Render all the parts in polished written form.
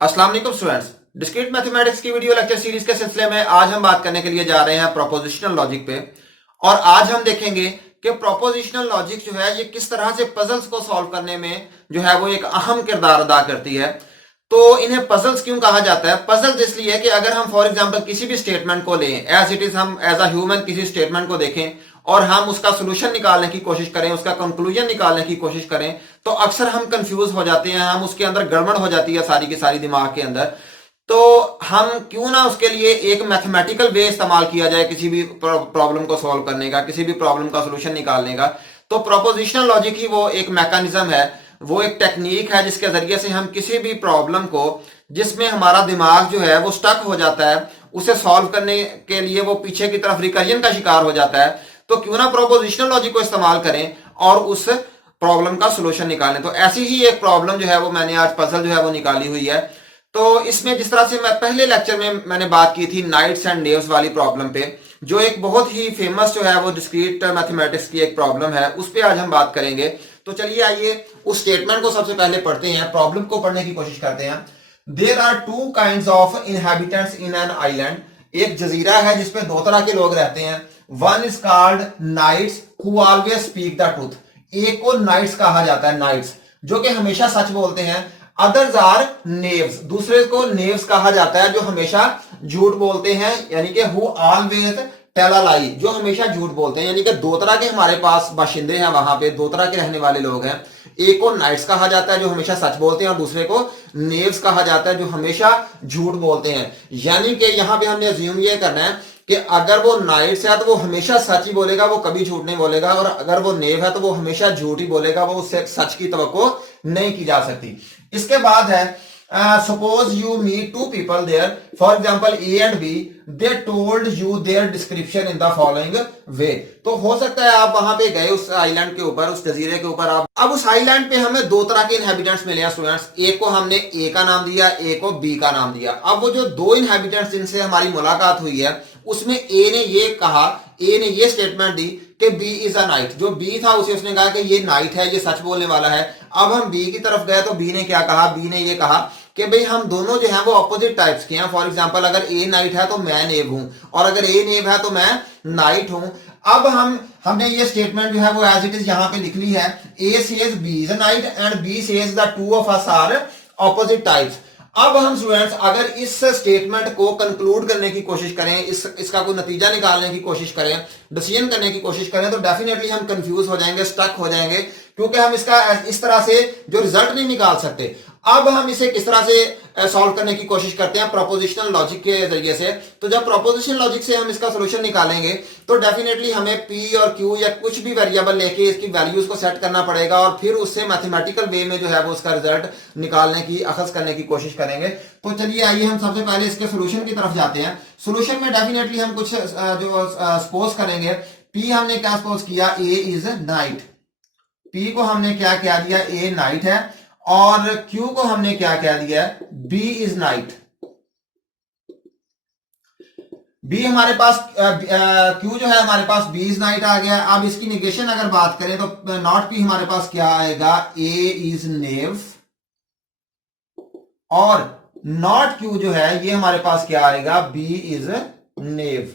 अस्सलाम वालेकुम students. Discrete mathematics की वीडियो लेक्चर सीरीज के सिलसिले में आज हम बात करने के लिए जा रहे हैं प्रोपोजिशनल लॉजिक पे। और आज हम देखेंगे कि प्रोपोजिशनल लॉजिक जो है ये किस तरह से पजल्स को सॉल्व करने में जो है वो एक अहम किरदार अदा करती है। तो इन्हें पजल्स क्यों कहा जाता है? पजल्स इसलिए कि अगर हम फॉर एग्जांपल किसी भी स्टेटमेंट को लें एज इट इज, हम एज अ ह्यूमन किसी स्टेटमेंट को देखें और हम उसका सोल्यूशन निकालने की कोशिश करें, उसका कंक्लूजन निकालने की कोशिश करें, तो अक्सर हम कंफ्यूज हो जाते हैं, हम उसके अंदर गड़बड़ हो जाती है सारी की सारी दिमाग के अंदर। तो हम क्यों ना उसके लिए एक मैथमेटिकल वे इस्तेमाल किया जाए किसी भी प्रॉब्लम को सॉल्व करने का, किसी भी प्रॉब्लम का सोल्यूशन निकालने का। तो प्रोपोजिशनल लॉजिक ही वो एक मैकेनिज्म है, वो एक टेक्निक है जिसके जरिए से हम किसी भी प्रॉब्लम को जिसमें हमारा दिमाग जो है वो स्टक हो जाता है, उसे सॉल्व करने के लिए वो पीछे की तरफ रिकर्जन का शिकार हो जाता है। तो क्यों ना प्रोपोजिशनल लॉजिक को इस्तेमाल करें और उस प्रॉब्लम का सोल्यूशन निकालें। तो ऐसी ही एक प्रॉब्लम जो है वो मैंने आज पजल जो है वो निकाली हुई है। तो इसमें जिस तरह से मैं पहले लेक्चर में मैंने बात की थी नाइट्स एंड नेव्स वाली प्रॉब्लम पे, जो एक बहुत ही फेमस जो है वो डिस्क्रीट मैथमेटिक्स की एक प्रॉब्लम है, उस पर आज हम बात करेंगे। तो चलिए आइए उस स्टेटमेंट को सबसे पहले पढ़ते हैं, प्रॉब्लम को पढ़ने की कोशिश करते हैं। There are two kinds of inhabitants in an island. एक जजीरा है जिसपे दो तरह के लोग रहते हैं। One is called knights who always speak the truth. एक को नाइट्स कहा जाता है, नाइट्स जो कि हमेशा सच बोलते हैं। अदर्स आर नेव्स, दूसरे को नेव्स कहा जाता है जो हमेशा झूठ बोलते हैं, यानी कि हु ऑलवेज टेल अ लाई, जो हमेशा झूठ बोलते हैं। यानी कि दो तरह के हमारे पास बाशिंदे हैं, वहां पे दो तरह के रहने वाले लोग हैं। एक को नाइट्स कहा जाता है जो हमेशा सच बोलते हैं और दूसरे को नेव्स कहा जाता है जो हमेशा झूठ बोलते हैं। यानी कि यहां पे हमने अज्यूम ये करना है कि अगर वो नाइट्स है तो वो हमेशा सच ही बोलेगा, वो कभी झूठ नहीं बोलेगा, और अगर वो नेव है तो वो हमेशा झूठ ही बोलेगा, वो उससे सच की तवक्को नहीं की जा सकती। इसके बाद है suppose you meet two people there, for example A and B, they told you their description in the following way. तो हो सकता है आप वहां पे गए उस आइलैंड के ऊपर, उस जजीरे के ऊपर। आप अब उस आइलैंड पे हमें दो तरह के इनहेबिटेंट्स मिले हैं स्टूडेंट्स। एक को हमने ए का नाम दिया, एक को बी का नाम दिया। अब वो जो दो इनहेबिटेंट्स जिनसे हमारी मुलाकात हुई है उसमें ए ने ये कहा, ए ने ये स्टेटमेंट दी कि बी इज अ नाइट। जो बी था उसे उसने कहा कि ये नाइट है, ये सच बोलने वाला है। अब हम बी की तरफ गए तो बी ने क्या कहा, बी ने ये कहा कि भाई हम दोनों जो हैं वो ऑपोजिट टाइप्स के हैं। फॉर एग्जांपल अगर ए नाइट है तो मैं नेव हूं, और अगर ए नेव है तो मैं नाइट हूं। अब हमने ये स्टेटमेंट जो है वो एज इट इज यहां पे लिख ली है। A says B is a knight and B says the two of us are opposite types. अब हम स्टूडेंट्स अगर इस स्टेटमेंट को कंक्लूड करने की कोशिश करें, इसका कोई नतीजा निकालने की कोशिश करें, डिसीजन करने की कोशिश करें, तो डेफिनेटली हम कंफ्यूज हो जाएंगे, स्टक हो जाएंगे, क्योंकि हम इसका इस तरह से जो रिजल्ट नहीं निकाल सकते। अब हम इसे किस तरह से सॉल्व करने की कोशिश करते हैं, प्रोपोजिशनल लॉजिक के जरिए से। तो जब प्रोपोजिशनल लॉजिक से हम इसका सोल्यूशन निकालेंगे तो डेफिनेटली हमें पी और क्यू या कुछ भी वेरिएबल लेके इसकी वैल्यूज को सेट करना पड़ेगा, और फिर उससे मैथमेटिकल वे में जो है वो उसका रिजल्ट निकालने की, अखज करने की कोशिश करेंगे। तो चलिए आइए हम सबसे पहले इसके सोल्यूशन की तरफ जाते हैं। सोल्यूशन में डेफिनेटली हम कुछ जो सपोज करेंगे, पी हमने क्या सपोज किया, ए इज नाइट। पी को हमने क्या कह दिया, ए नाइट है, और क्यू को हमने क्या कह दिया, बी इज नाइट। बी हमारे पास क्यू जो है हमारे पास बी इज नाइट आ गया। अब इसकी निगेशन अगर बात करें तो नॉट पी हमारे पास क्या आएगा, ए इज नेव, और नॉट क्यू जो है ये हमारे पास क्या आएगा, बी इज नेव।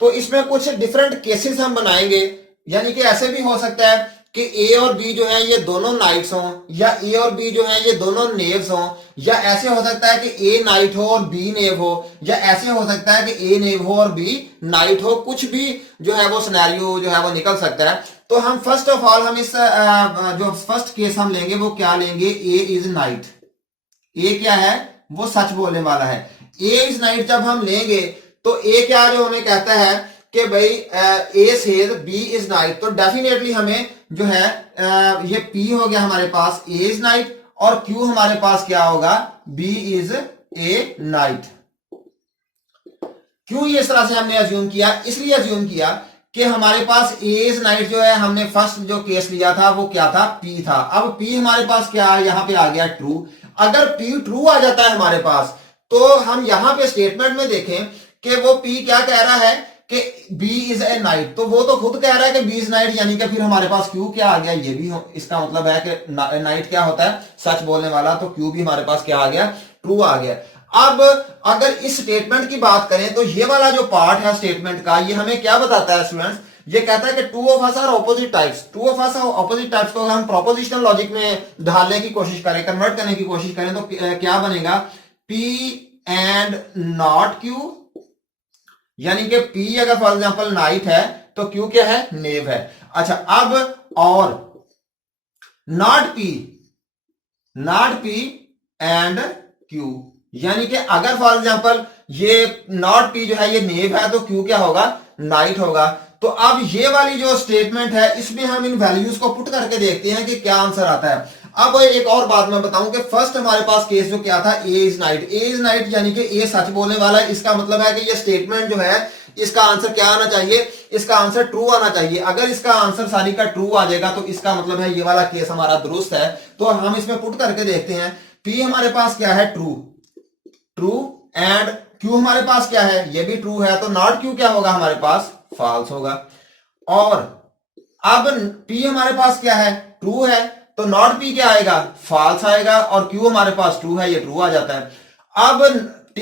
तो इसमें कुछ डिफरेंट केसेस हम बनाएंगे, यानी कि ऐसे भी हो सकता है कि ए और बी जो है ये दोनों नाइट्स हों, या ए और बी जो है ये दोनों नेव्स हों, या ऐसे हो सकता है कि ए नाइट हो और बी नेव हो, या ऐसे हो सकता है कि ए नेव हो और बी नाइट हो। कुछ भी जो है वो सिनेरियो जो है वो निकल सकता है। तो हम फर्स्ट ऑफ ऑल हम इस जो फर्स्ट केस हम लेंगे वो क्या लेंगे, ए इज नाइट। ए क्या है, वो सच बोलने वाला है। ए इज नाइट जब हम लेंगे तो ए क्या जो हमें कहता है कि भाई ए सेज बी इज नाइट, तो डेफिनेटली हमें जो है ये पी हो गया हमारे पास, ए इज नाइट, और क्यू हमारे पास क्या होगा, बी इज ए नाइट। क्यों ये इस तरह से हमने अज्यूम किया, इसलिए अज्यूम किया कि हमारे पास ए इज नाइट जो है, हमने फर्स्ट जो केस लिया था वो क्या था, पी था। अब पी हमारे पास क्या है, यहां पे आ गया ट्रू। अगर पी ट्रू आ जाता है हमारे पास, तो हम यहां पे स्टेटमेंट में देखें कि वो पी क्या कह रहा है कि बी इज ए नाइट, तो वो तो खुद कह रहा है कि बी इज नाइट, यानी कि फिर हमारे पास क्यू क्या आ गया, ये भी इसका मतलब है कि नाइट क्या होता है, सच बोलने वाला, तो क्यू भी हमारे पास क्या आ गया, ट्रू आ गया। अब अगर इस स्टेटमेंट की बात करें तो ये वाला जो पार्ट है स्टेटमेंट का, ये हमें क्या बताता है स्टूडेंट्स, ये कहता है कि two of us are opposite types. Two of us opposite types को हम प्रोपोजिशनल लॉजिक में ढालने की कोशिश करें, कन्वर्ट करने की कोशिश करें, तो क्या बनेगा, P एंड नॉट Q, यानी कि P अगर फॉर एग्जांपल नाइट है तो Q क्या है, नेव है। अच्छा, अब और नॉट P एंड Q, यानी कि अगर फॉर एग्जांपल ये नॉट P जो है ये नेव है तो Q क्या होगा, नाइट होगा। तो अब ये वाली जो स्टेटमेंट है इसमें हम इन वैल्यूज को पुट करके देखते हैं कि क्या आंसर आता है। अब एक और बात मैं बताऊं कि फर्स्ट हमारे पास केस जो क्या था, ए इज नाइट, यानी कि ए सच बोलने वाला है। इसका मतलब है कि ये स्टेटमेंट जो है इसका आंसर क्या आना चाहिए, इसका आंसर ट्रू आना चाहिए। अगर इसका आंसर सारी का ट्रू आ जाएगा तो इसका मतलब है ये वाला केस हमारा दुरुस्त है। तो हम इसमें पुट करके देखते हैं, पी हमारे पास क्या है, ट्रू एंड क्यू हमारे पास क्या है, ये भी ट्रू है, तो नॉट क्यू क्या होगा हमारे पास, फॉल्स होगा। और अब P हमारे पास क्या है, ट्रू है, तो नॉट P क्या आएगा, फॉल्स आएगा, और Q हमारे पास ट्रू है, ये ट्रू आ जाता है। अब T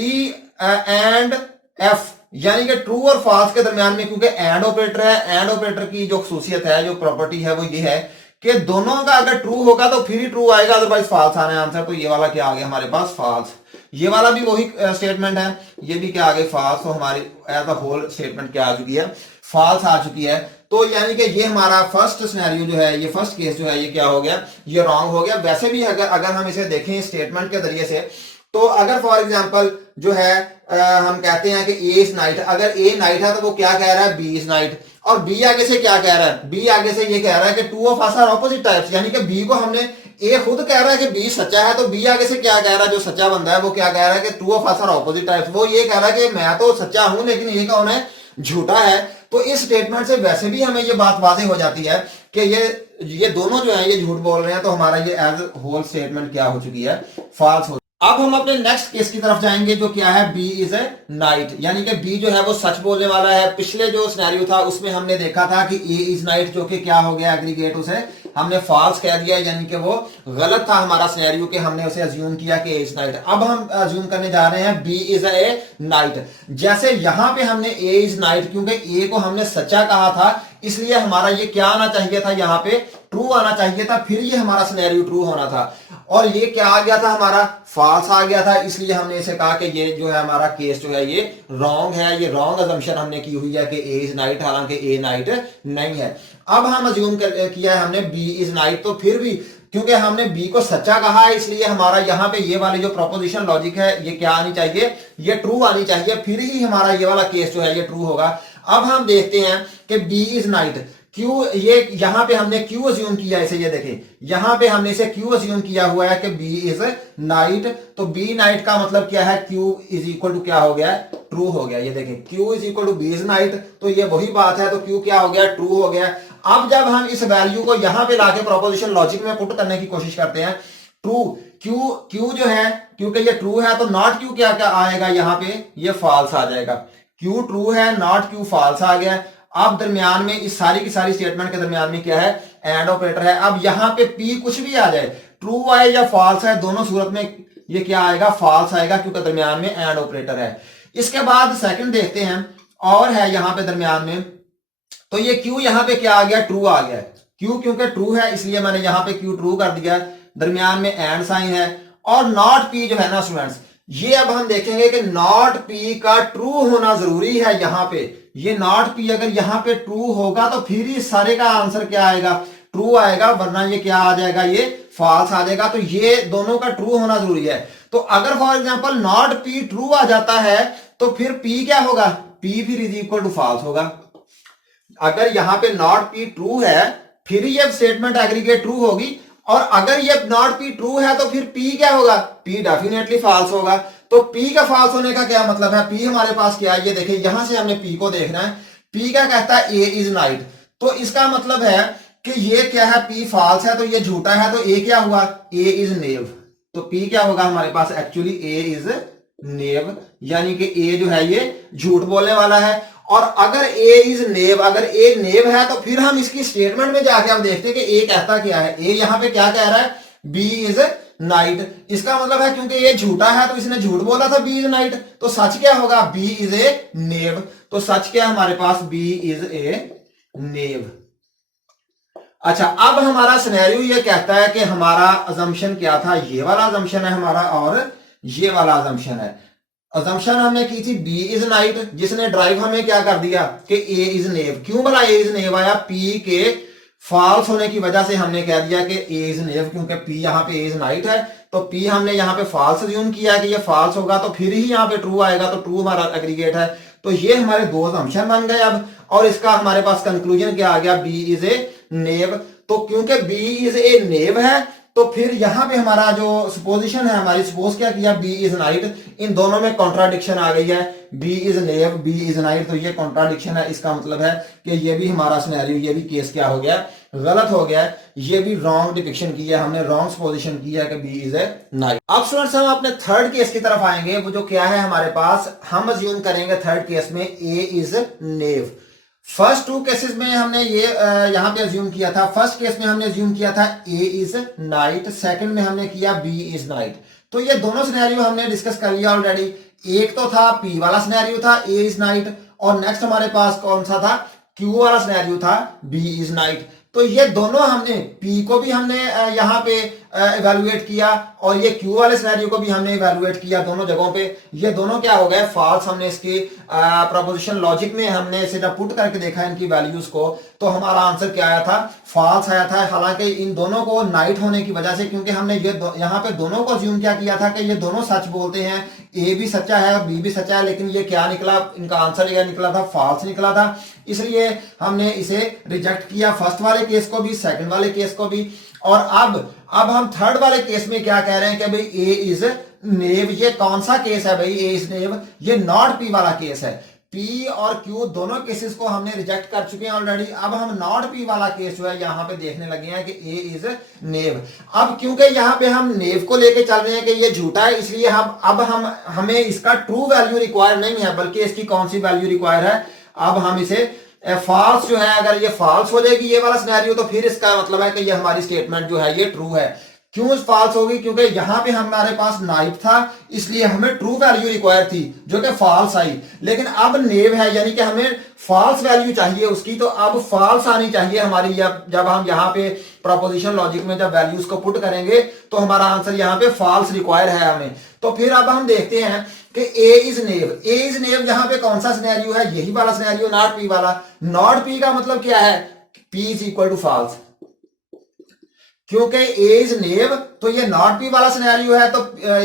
एंड F, यानी कि ट्रू और फॉल्स के दरमियान में, क्योंकि एंड ऑपरेटर है, एंड ऑपरेटर की जो खसूसियत है, जो प्रॉपर्टी है, वो ये है कि दोनों का अगर ट्रू होगा तो फिर ही ट्रू आएगा, अदरवाइज फॉल्स आना है आंसर। तो ये वाला क्या आ गया हमारे पास, फॉल्स। ये वाला भी वही स्टेटमेंट है, ये भी क्या आ गई, फॉल्स। तो हमारी एज अ होल स्टेटमेंट क्या आ चुकी है, फॉल्स आ चुकी है। तो यानी कि ये हमारा फर्स्ट सिनेरियो जो है, ये फर्स्ट केस जो है, ये क्या हो गया, ये रॉन्ग हो गया। वैसे भी अगर हम इसे देखें स्टेटमेंट के जरिए से, तो अगर फॉर एग्जांपल जो है हम कहते हैं कि ए इज नाइट, अगर ए नाइट है तो वो क्या कह रहा है, बी इज नाइट, और बी आगे से क्या कह रहा है, बी आगे से ये कह रहा है कि two of us are opposite types, यानी कि बी को हमने, ए खुद कह रहा है कि बी सच्चा है, तो बी आगे से क्या कह रहा है, जो सच्चा बंदा है वो क्या कह रहा है कि two of us are opposite types, वो ये कह रहा है कि मैं तो सच्चा हूं लेकिन ये कौन है, झूठा है। तो इस स्टेटमेंट से वैसे भी हमें ये बात वाज़ेह हो जाती है कि ये दोनों जो है ये झूठ बोल रहे हैं, तो हमारा ये एज होल स्टेटमेंट क्या हो चुकी है, फॉल्स हो। अब हम अपने नेक्स्ट केस की तरफ जाएंगे, जो क्या है, बी इज ए नाइट, यानी कि बी जो है वो सच बोलने वाला है। पिछले जो सिनेरियो था उसमें हमने देखा था कि ए इज नाइट, जो कि क्या हो गया, एग्रीगेट, उसे हमने फॉल्स कह दिया, यानी कि वो गलत था हमारा सिनेरियो, कि हमने उसे अज्यूम किया कि ए इज नाइट। अब हम अज्यूम करने जा रहे हैं बी इज ए नाइट। जैसे यहां पे हमने ए इज नाइट, क्योंकि ए को हमने सच्चा कहा था, इसलिए हमारा ये क्या आना चाहिए था, यहाँ पे ट्रू आना चाहिए था, फिर ये हमारा सिनेरियो ट्रू होना था। और ये क्या आ गया था हमारा, फॉल्स आ गया था, इसलिए हमने इसे कहा कि ये जो है हमारा केस जो है ये रॉन्ग है, ये रॉन्ग अजम्पशन हमने की हुई है कि ए इज नाइट, हालांकि ए नाइट नहीं है। अब हम अज्यूम किया है हमने बी इज नाइट, तो फिर भी क्योंकि हमने बी को सच्चा कहा है, इसलिए हमारा यहाँ पे ये वाली जो प्रोपोजिशन लॉजिक है ये क्या आनी चाहिए, ये ट्रू आनी चाहिए, फिर ही हमारा ये वाला केस जो है ये ट्रू होगा। अब हम देखते हैं कि बी इज नाइट, क्यू, ये यहां पे हमने क्यू अज्यूम किया, इसे ये देखें, यहां पे हमने इसे क्यू अज्यूम किया हुआ है कि बी इज नाइट, तो बी नाइट का मतलब क्या है, क्यू इज इक्वल टू क्या हो गया, ट्रू हो गया। ये देखें, Q is equal to B is knight, तो ये वही बात है, तो क्यू क्या हो गया, ट्रू हो गया। अब जब हम इस वैल्यू को यहां पे लाके प्रोपोजिशन लॉजिक में पुट करने की कोशिश करते हैं, ट्रू, क्यू जो है, क्योंकि ये ट्रू है तो नॉट क्यू क्या क्या आएगा, यहां पे ये फॉल्स आ जाएगा। क्यू ट्रू है, नॉट क्यू फॉल्स आ गया। अब दरमियान में इस सारी की सारी स्टेटमेंट के दरमियान में क्या है, एंड ऑपरेटर है। अब यहां पे पी कुछ भी आ जाए, ट्रू आए या फॉल्स है, दोनों सूरत में ये क्या आएगा, फॉल्स आएगा, क्योंकि दरमियान में एंड ऑपरेटर है। इसके बाद सेकंड देखते हैं, और है यहां पे दरमियान में, तो ये क्यू यहां पे क्या आ गया, ट्रू आ गया। क्यू क्योंकि ट्रू है इसलिए मैंने यहां पे क्यू ट्रू कर दिया, दरमियान में एंड साइन है। और नॉट पी जो है ना स्टूडेंट्स, ये अब हम देखेंगे कि नॉट पी का ट्रू होना जरूरी है। यहां पे ये नॉट पी अगर यहां पे ट्रू होगा तो फिर ही सारे का आंसर क्या आएगा, ट्रू आएगा, वरना ये क्या आ जाएगा, ये फॉल्स आ जाएगा। तो ये दोनों का ट्रू होना जरूरी है। तो अगर for example not P true आ जाता है तो फिर पी क्या होगा, पी फिर इज इक्वल टू फॉल्स होगा। अगर यहां पे नॉट पी ट्रू है फिर ये स्टेटमेंट एग्रीगेट ट्रू होगी, और अगर ये नॉट पी ट्रू है तो फिर पी क्या होगा, पी डेफिनेटली फॉल्स होगा। तो पी का फॉल्स होने का क्या मतलब है, पी हमारे पास क्या है, ये देखिए यहां से हमने पी को देखना है। पी का कहता है ए इज नाइट, तो इसका मतलब है कि ये क्या है, पी फॉल्स है तो ये झूठा है, तो ए क्या हुआ, ए इज नेव। तो पी क्या होगा हमारे पास, एक्चुअली ए इज नेव, यानी कि ए जो है ये झूठ बोलने वाला है। और अगर ए इज नेव, अगर ए नेव है तो फिर हम इसकी स्टेटमेंट में जाके हम देखते हैं कि ए कहता क्या है। ए यहां पे क्या कह रहा है, बी इज नाइट। इसका मतलब है क्योंकि ये झूठा है तो इसने झूठ बोला था बी इज नाइट, तो सच क्या होगा, बी इज ए नेव। तो सच क्या है हमारे पास, बी इज ए नेव। अच्छा, अब हमारा सिनेरियो ये कहता है कि हमारा अजम्पशन क्या था, ये वाला अजम्पशन है हमारा और ये वाला अजम्पशन है। अजम्पशन हमने की थी बी इज नाइट, जिसने ड्राइव हमें क्या कर दिया कि ए इज नेव। क्यों भला ए इज नेव आया, पी के फॉल्स होने की वजह से हमने कह दिया कि ए इज नेव, क्योंकि पी यहाँ पे ए इज नाइट है तो पी हमने यहाँ पे फॉल्स अज्यूम किया कि ये फॉल्स होगा तो फिर ही यहाँ पे ट्रू आएगा, तो ट्रू हमारा एग्रीगेट है। तो ये हमारे दो अजम्पशन बन गए अब, और इसका हमारे पास कंक्लूजन क्या आ गया, बी इज ए नेव। तो क्योंकि बी इज ए नेव है तो फिर यहां पे हमारा जो सपोजिशन है हमारी, सपोज क्या किया, बी इज नाइट, इन दोनों में कॉन्ट्राडिक्शन आ गई है, B is knave B is knight, तो ये कॉन्ट्राडिक्शन है। इसका मतलब है कि ये भी हमारा सिनेरियो, ये भी केस क्या हो गया, गलत हो गया, ये भी रॉन्ग डिपिक्शन की है हमने, रॉन्ग सपोजिशन की है कि बी इज ए नाइट। अब स्टूडेंट्स हम अपने थर्ड केस की तरफ आएंगे, वो जो क्या है हमारे पास, हम अज्यूम करेंगे थर्ड केस में A is knave. First two cases में हमने ये यहां पे अज्यूम किया था, फर्स्ट केस में हमने अज्यूम किया था ए इज नाइट, सेकंड में हमने किया बी इज नाइट। तो ये दोनों सिनेरियो हमने डिस्कस कर लिया ऑलरेडी। एक तो था पी वाला सिनेरियो था, ए इज नाइट, और नेक्स्ट हमारे पास कौन सा था, क्यू वाला सिनेरियो था, बी इज नाइट। तो ये दोनों हमने, पी को भी हमने यहां पे इवैल्यूएट किया और ये क्यू वाले सिनेरियो को भी हमने इवैल्यूएट किया, दोनों जगहों पे ये दोनों क्या हो गए, फॉल्स। हमने इसकी प्रोपोजिशन लॉजिक में हमने इसे जब पुट करके देखा इनकी वैल्यूज को, तो हमारा आंसर क्या आया था, फॉल्स आया था। हालांकि इन दोनों को नाइट होने की वजह से, क्योंकि हमने ये यहाँ पे दोनों को अज्यूम क्या किया था कि ये दोनों सच बोलते हैं, ए भी सच्चा है और बी भी सच्चा है, लेकिन ये क्या निकला, इनका आंसर यह निकला था, फॉल्स निकला था। इसलिए हमने इसे रिजेक्ट किया, फर्स्ट वाले केस को भी, सेकंड वाले केस को भी। और अब हम थर्ड वाले केस में क्या कह रहे हैं कि भाई ए इज नेव। ये कौन सा केस है भाई, ए इज नेव, ये नॉट पी वाला केस है। पी और क्यू दोनों केसेस को हमने रिजेक्ट कर चुके हैं ऑलरेडी। अब हम नॉट पी वाला केस जो है यहां पे देखने लगे हैं कि ए इज नेव। अब क्योंकि यहां पे हम नेव को लेके चल रहे हैं कि ये झूठा है, इसलिए हमें इसका ट्रू वैल्यू रिक्वायर नहीं है, बल्कि इसकी कौन सी वैल्यू रिक्वायर है, अब हम इसे फॉल्स जो है, अगर ये फॉल्स हो जाएगी ये वाला सिनेरियो, तो फिर इसका मतलब है कि ये हमारी स्टेटमेंट जो है ये ट्रू है। क्यों फॉल्स होगी, क्योंकि यहां पे हमारे पास नाइट था, इसलिए हमें ट्रू वैल्यू रिक्वायर थी जो कि फॉल्स आई। लेकिन अब नेव है, यानी कि हमें फॉल्स वैल्यू चाहिए उसकी, तो अब फॉल्स आनी चाहिए हमारी। जब हम यहाँ पे प्रोपोजिशन लॉजिक में जब वैल्यूज को पुट करेंगे तो हमारा आंसर यहाँ पे फॉल्स रिक्वायर है हमें। तो फिर अब हम देखते हैं कि ए इज नेव। ए इज नेव यहाँ पे कौन सा सिनेरियो है, यही वाला सिनेरियो, नॉट पी वाला। नॉट पी का मतलब क्या है, P is equal to false. क्योंकि ए इज नेव तो ये नॉट पी वाला सिनेरियो है, तो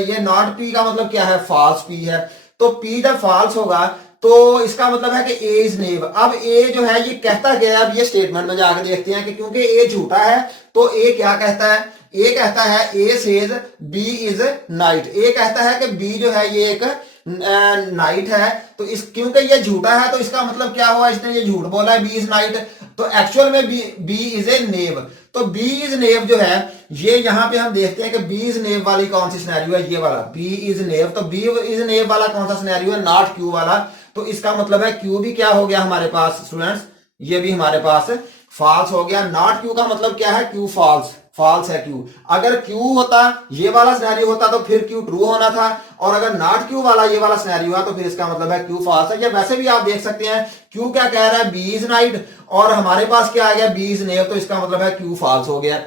ये नॉट पी का मतलब क्या है, फॉल्स पी है। तो पी जब फॉल्स होगा तो इसका मतलब है कि ए इज नेव। अब ए जो है ये कहता गया, अब ये स्टेटमेंट में जाकर देखते हैं कि क्योंकि ए झूठा है तो ए क्या कहता है, ए कहता है A says B is night. ए कहता है कि बी जो है ये एक नाइट है, तो इस क्योंकि ये झूठा है तो इसका मतलब क्या हुआ, इसने ये झूठ बोला है, बी इज नाइट, तो एक्चुअल में बी इज ए नेव। तो बी इज नेव जो है ये यहां पे हम देखते हैं कि बी इज नेव वाली कौन सी सिनेरियो है, ये वाला बी इज नेव। तो बी इज नेव वाला कौन सा सिनेरियो है, नॉट क्यू वाला। तो इसका मतलब है क्यू भी क्या हो गया हमारे पास स्टूडेंट्स, ये भी हमारे पास फॉल्स हो गया। नॉट क्यू का मतलब क्या है, क्यू फॉल्स, फॉल्स है क्यू। अगर क्यू होता, ये वाला सिनेरियो होता तो फिर क्यू ट्रू होना था, और अगर नॉट क्यू वाला ये वाला सिनेरियो है तो फिर इसका मतलब है क्यू फॉल्स है। या वैसे भी आप देख सकते हैं क्यू क्या कह रहा है, बी इज नाइट, और हमारे पास क्या आ गया, बी इज नेव, तो इसका मतलब है क्यू फॉल्स हो गया।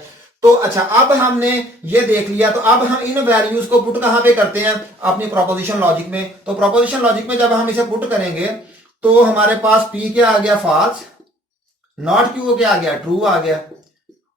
तो अच्छा, अब हमने ये देख लिया, तो अब हम इन वैल्यूज को पुट कहां पे करते हैं, अपनी प्रोपोजिशन लॉजिक में। तो प्रोपोजिशन लॉजिक में जब हम इसे पुट करेंगे तो हमारे पास पी क्या आ गया, फॉल्स, नॉट क्यू क्या आ गया, ट्रू आ गया,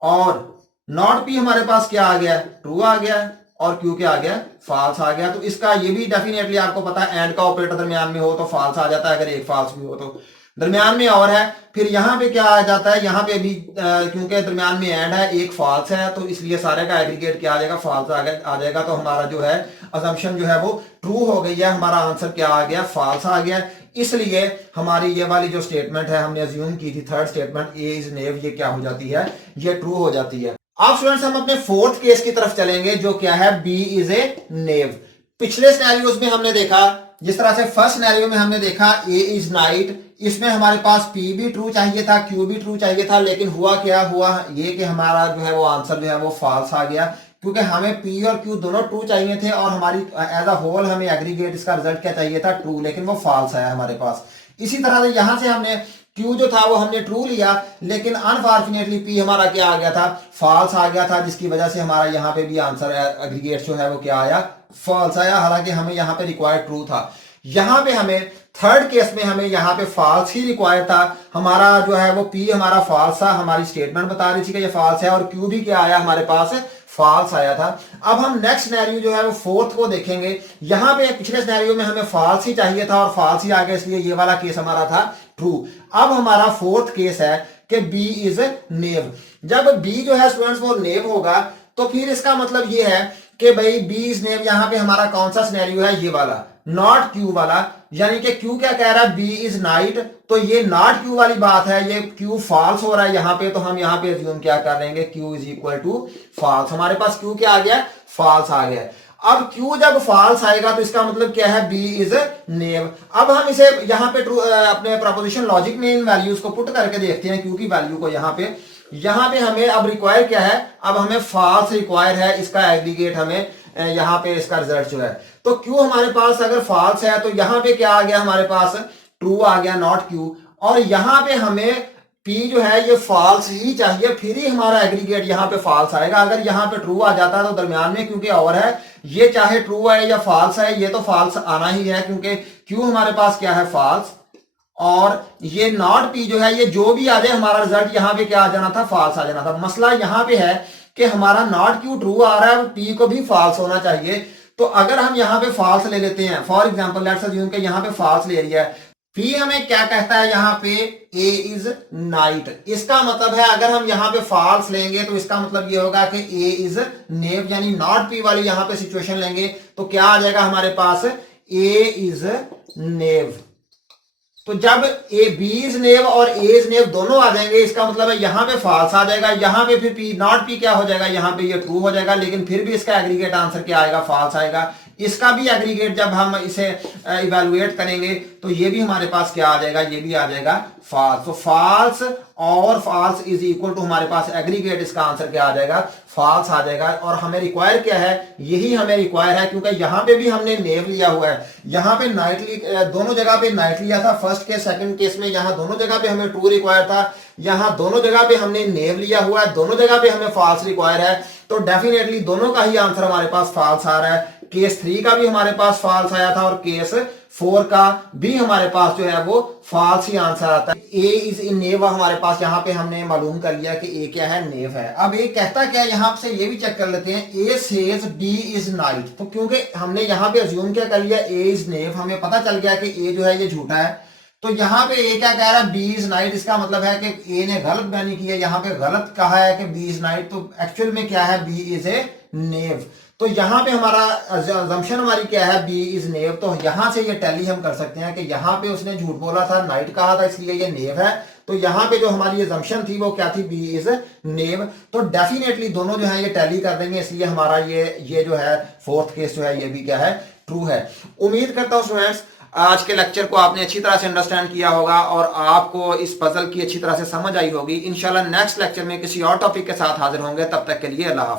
और नॉट पी हमारे पास क्या आ गया, ट्रू आ गया, और क्यू क्या आ गया, फॉल्स आ गया। तो इसका ये भी डेफिनेटली आपको पता है, एंड का ऑपरेटर दरमियान में हो तो फॉल्स आ जाता है, अगर एक फॉल्स भी हो तो दरमियान में और है। फिर यहां पे क्या आ जाता है, यहां पे भी क्योंकि दरमियान में एंड है, एक फॉल्स है, तो इसलिए सारे का एग्रीगेट क्या आ जाएगा, फॉल्स आ जाएगा। तो हमारा जो है अजम्पशन जो है वो ट्रू हो गई है, हमारा आंसर क्या आ गया, फॉल्स आ गया। इसलिए हमारी ये वाली जो स्टेटमेंट है हमने अज्यूम की थी, थर्ड स्टेटमेंट ए इज नेव, ये क्या हो जाती है, ये ट्रू हो जाती है। अब स्टूडेंट्स हम अपने फोर्थ केस की तरफ चलेंगे, जो क्या है, बी इज ए नेव। पिछले सिनेरियोस में हमने देखा, जिस तरह से फर्स्ट सिनेरियो में हमने देखा ए इज नाइट, इसमें हमारे पास P भी ट्रू चाहिए था, Q भी ट्रू चाहिए था, लेकिन हुआ क्या, हुआ ये कि हमारा जो है वो आंसर जो है वो फॉल्स आ गया, क्योंकि हमें P और Q दोनों ट्रू चाहिए थे और हमारी एज अ होल हमें एग्रीगेट इसका रिजल्ट क्या चाहिए था, ट्रू, लेकिन वो फॉल्स आया हमारे पास। इसी तरह से यहां से हमने Q जो था वो हमने ट्रू लिया, लेकिन अनफॉर्चुनेटली P हमारा क्या आ गया था, फॉल्स आ गया था, जिसकी वजह से हमारा यहाँ पे भी आंसर एग्रीगेट जो है वो क्या आया, फॉल्स आया, हालांकि हमें यहाँ पे रिक्वायर्ड ट्रू था। यहाँ पे हमें थर्ड केस में हमें यहाँ पे फॉल्स ही रिक्वायर्ड था, हमारा जो है वो P हमारा फॉल्स था, हमारी स्टेटमेंट बता रही थी कि ये फॉल्स है, और Q भी क्या आया हमारे पास, फॉल्स आया था। अब हम नेक्स्ट सिनेरियो जो है वो फोर्थ को देखेंगे। यहाँ पे पिछले सिनेरियो में हमें फॉल्स ही चाहिए था और फॉल्स ही आ गया, इसलिए ये वाला केस हमारा था ट्रू। अब हमारा फोर्थ केस है कि B इज नेव। जब B जो है स्टूडेंट्स वो नेव होगा तो फिर इसका मतलब ये है कि भाई B इज नेव, यहाँ पे हमारा कौन सा सिनेरियो है, ये वाला, नॉट Q वाला, यानी कि Q क्या कह रहा है, B इज नाइट, तो ये नॉट Q वाली बात है, ये Q फॉल्स हो रहा है यहाँ पे, तो हम यहाँ पे अज्यूम क्या कर देंगे, Q is equal to false. हमारे पास Q क्या आ गया, फॉल्स आ गया। अब Q जब फॉल्स आएगा तो इसका मतलब क्या है, B इज नेव। अब हम इसे यहाँ पे अपने प्रोपोजिशन लॉजिक में इन वैल्यूज को पुट करके देखते हैं, Q की वैल्यू को। यहाँ पे हमें अब रिक्वायर क्या है, अब हमें फॉल्स रिक्वायर है, इसका एग्रीगेट हमें यहाँ पे इसका रिजल्ट जो है, तो Q हमारे पास अगर फॉल्स है तो यहाँ पे क्या आ गया हमारे पास, ट्रू आ गया, नॉट Q। और यहाँ पे हमें P जो है ये फॉल्स ही चाहिए, फिर ही हमारा एग्रीगेट यहाँ पे फॉल्स आएगा। अगर यहाँ पे ट्रू आ जाता है तो दरमियान में क्योंकि और है, ये चाहे ट्रू है या फॉल्स है, ये तो फॉल्स आना ही है, क्योंकि Q हमारे पास क्या है, फॉल्स, और ये नॉट P जो है, ये जो भी आ जाए हमारा रिजल्ट यहाँ पे क्या आ जाना था, फॉल्स आ जाना था। मसला यहाँ पे है कि हमारा नॉट Q ट्रू आ रहा है, P को भी फॉल्स होना चाहिए। तो अगर हम यहाँ पे फॉल्स ले लेते हैं, फॉर एग्जांपल लेट्स अज्यूम कि यहाँ पे फॉल्स ले लिया है, P हमें क्या कहता है यहाँ पे, A इज नाइट। इसका मतलब है अगर हम यहाँ पे फॉल्स लेंगे तो इसका मतलब ये होगा कि A इज नेव, यानी नॉट P वाली यहाँ पे सिचुएशन लेंगे तो क्या आ जाएगा हमारे पास, A इज नेव। तो जब B इज नेव और A इज नेव दोनों आ जाएंगे, इसका मतलब है यहाँ पे फॉल्स आ जाएगा, यहाँ पे फिर P नॉट P क्या हो जाएगा, यहाँ पे ये ट्रू हो जाएगा, लेकिन फिर भी इसका एग्रीगेट आंसर क्या आएगा, फॉल्स आएगा। इसका भी एग्रीगेट जब हम इसे इवैल्यूएट करेंगे तो ये भी हमारे पास क्या आ जाएगा, ये भी आ जाएगा फॉल्स। तो फॉल्स और फॉल्स इज इक्वल टू हमारे पास एग्रीगेट, इसका आंसर क्या आ जाएगा, फॉल्स आ जाएगा। और हमें रिक्वायर क्या है, यही हमें रिक्वायर है, क्योंकि यहाँ पे भी हमने नेव लिया हुआ है, यहाँ पे नाइट दोनों जगह पे नाइट लिया था, फर्स्ट केस सेकंड केस में, यहाँ दोनों जगह पे हमें ट्रू रिक्वायर था, यहाँ दोनों जगह पे हमने नेव लिया हुआ है, दोनों जगह पे हमें फॉल्स रिक्वायर है। तो डेफिनेटली दोनों का ही आंसर हमारे पास फॉल्स आ रहा है। केस 3 का भी हमारे पास फॉल्स आया था और केस 4 का भी हमारे पास जो है वो फॉल्स ही आंसर आता है। A इज इन नेव हमारे पास यहाँ पे हमने मालूम कर लिया कि A क्या है, नेव है। अब A कहता क्या है, यहाँ से ये भी चेक कर लेते हैं, A says B is knight. तो क्योंकि हमने यहाँ पे अज्यूम क्या कर लिया, A इज नेव, हमें पता चल गया कि A जो है ये झूठा है, तो यहाँ पे A क्या कह रहा है, B इज नाइट। इसका मतलब है कि A ने गलत बयानी की है, यहाँ पे गलत कहा है कि B इज नाइट, तो एक्चुअल में क्या है, B इज ए नेव। तो यहाँ पे हमारा अजम्पशन हमारी क्या है, B इज नेव। तो यहाँ से ये टैली हम कर सकते हैं कि यहाँ पे उसने झूठ बोला था, नाइट कहा था, इसलिए ये नेव है। तो यहाँ पे जो हमारी अजम्पशन थी वो क्या थी, B इज नेव। तो डेफिनेटली दोनों जो है ये टैली कर देंगे, इसलिए हमारा ये जो है फोर्थ केस जो है ये भी क्या है, ट्रू है। उम्मीद करता हूँ स्टूडेंट्स आज के लेक्चर को आपने अच्छी तरह से अंडरस्टैंड किया होगा और आपको इस पजल की अच्छी तरह से समझ आई होगी। इंशाल्लाह नेक्स्ट लेक्चर में किसी और टॉपिक के साथ हाजिर होंगे, तब तक के लिए अल्लाह हाफ़िज़।